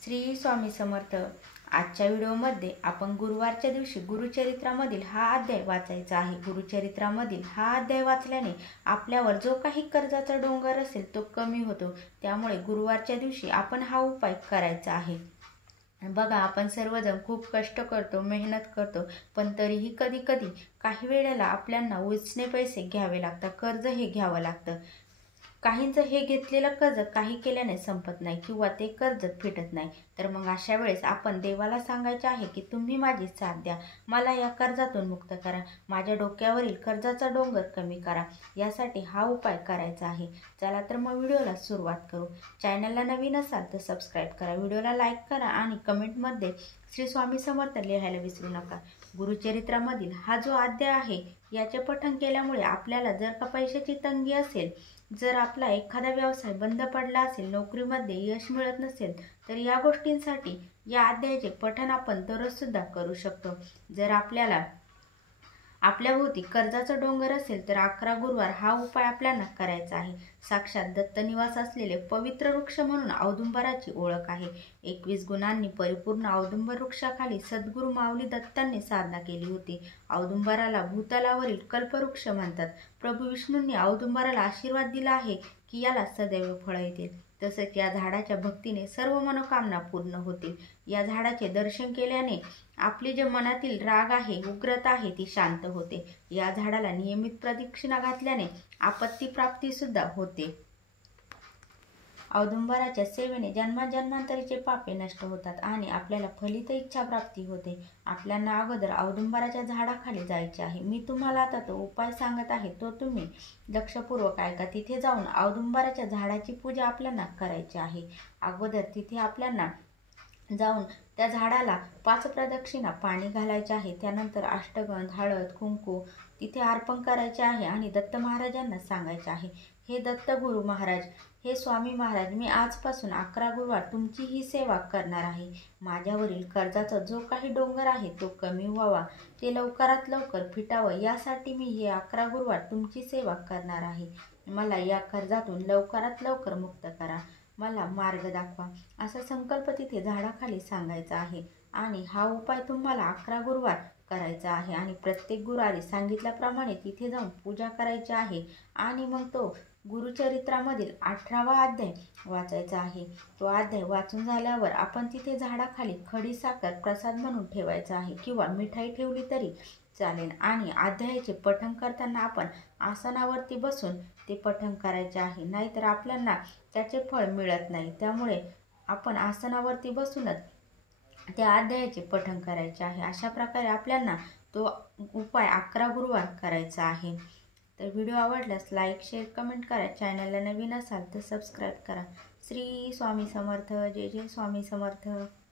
श्री स्वामी समर्थ। आजच्या व्हिडिओमध्ये आपण गुरुवारच्या दिवशी गुरुचरित्रामधील हा अध्याय वाचायचा आहे। गुरुचरित्रामधील हा अध्याय वाचल्याने आपल्यावर जो काही कर्जाचा डोंगर असेल तो कमी होतो। त्यामुळे गुरुवारच्या दिवशी आपण हा उपाय करायचा आहे। बघा, आपण सर्वजण खूप कष्ट करतो, मेहनत करतो, पण तरीही कधी कधी काही वेळेला आपल्याला उसने पैसे घ्यावे लागतात, कर्ज हे घ्यावं लागतं। काहींचं हे घेतलेलं कर्ज काही केल्याने संपत नाही किंवा ते कर्ज फिटत नाही। तर मग अशा वेळेस आपण देवाला सांगायचे आहे की तुम्ही माझी साथ द्या, मला या कर्जातून मुक्त करा, माझ्या डोक्यावरील कर्जाचा डोंगर कमी करा। यासाठी हा उपाय करायचा आहे। चला तर मग व्हिडिओला सुरुवात करू। चॅनलला नवीन असाल तर सबस्क्राईब करा, व्हिडिओला लाईक करा आणि कमेंटमध्ये श्री स्वामी समर्थ लिहायला विसरू नका। गुरुचरित्रामधील हा जो अध्याय आहे याचे पठण केल्यामुळे आपल्याला जर का पैशाची तंगी असेल, जर आपला एखादा व्यवसाय बंद पडला असेल, नोकरीमध्ये यश मिळत नसेल, तर या गोष्टींसाठी या अध्यायाचे पठण आपण दररोज सुद्धा करू शकतो। जर आपल्याला आपल्याभोवती कर्जाचा डोंगर असेल तर 11 गुरुवार हा उपाय आपल्याला करायचा आहे। साक्षात दत्त निवास असलेले पवित्र वृक्ष म्हणून औदुंबराची ओळख आहे। 21 गुणांनी परिपूर्ण औदुंबर वृक्षाखाली सद्गुरू माऊली दत्तांनी साधना केली होती। औदुंबराला भूतलावरील कल्पवृक्ष म्हणतात। प्रभू विष्णूंनी औदुंबराला आशीर्वाद दिला आहे की याला सदैव फळं येतील, तसेच या झाडाच्या भक्तीने सर्व मनोकामना पूर्ण होतील। या झाडाचे दर्शन केल्याने आपली जे मनातील राग आहे, उग्रता आहे, ती शांत होते। या झाडाला नियमित प्रदक्षिणा घातल्याने आपत्ती प्राप्ती सुद्धा होते। औदुंबराच्या सेवेने जन्मांतरीचे पापे नष्ट होतात आणि आपल्याला फलित इच्छा प्राप्ती होते। आपल्याला अगोदर औदुंबराच्या झाडाखाली जायचे आहे। मी तुम्हाला आता तो उपाय सांगत आहे, तो तुम्ही लक्षपूर्वक ऐका। तिथे जाऊन औदुंबराच्या झाडाची पूजा आपल्याला करायची आहे। अगोदर तिथे आपल्याला जाऊन त्या झाडाला 5 प्रदक्षिणा पाणी घालायचे आहे। त्यानंतर अष्टगंध, हळद, कुंकू तिथे अर्पण करायचे आहे आणि दत्त महाराजांना सांगायचे आहे, हे दत्त गुरु महाराज, हे स्वामी महाराज, मी आजपासून 11 गुरुवार तुमची ही सेवा करणार आहे। माझ्यावरील कर्जाचा जो काही डोंगर आहे तो कमी व्हावा, ते लवकरात लवकर फिटावं, यासाठी मी हे 11 गुरुवार तुमची सेवा करणार आहे। मला या कर्जातून लवकरात लवकर मुक्त करा, मला मार्ग दाखवा, असा संकल्प तिथे झाडाखाली सांगायचा आहे। आणि हा उपाय तुम्हाला 11 गुरुवार करायचा आहे आणि प्रत्येक गुरुवारी सांगितल्याप्रमाणे तिथे जाऊन पूजा करायची आहे। आणि मग तो गुरुचरित्रामधील 18वा अध्याय वाचायचा आहे। तो अध्याय वाचून झाल्यावर आपण तिथे झाडाखाली खडी साखर प्रसाद म्हणून ठेवायचा आहे किंवा मिठाई ठेवली तरी चालेल। आणि अध्यायाचे पठण करताना आपण आसनावरती बसून ते पठण करायचे आहे, नाहीतर आपल्याला त्याचे फळ मिळत नाही। त्यामुळे आपण आसनावरती बसूनच त्या अध्यायाचे पठण करायचे आहे। अशा प्रकारे आपल्याला तो उपाय 11 गुरुवार करायचा आहे। तर व्हिडिओ आवडल्यास लाईक, शेअर, कमेंट करा। चॅनलला नवीन असाल तर सबस्क्राईब करा। श्री स्वामी समर्थ। जय जय स्वामी समर्थ।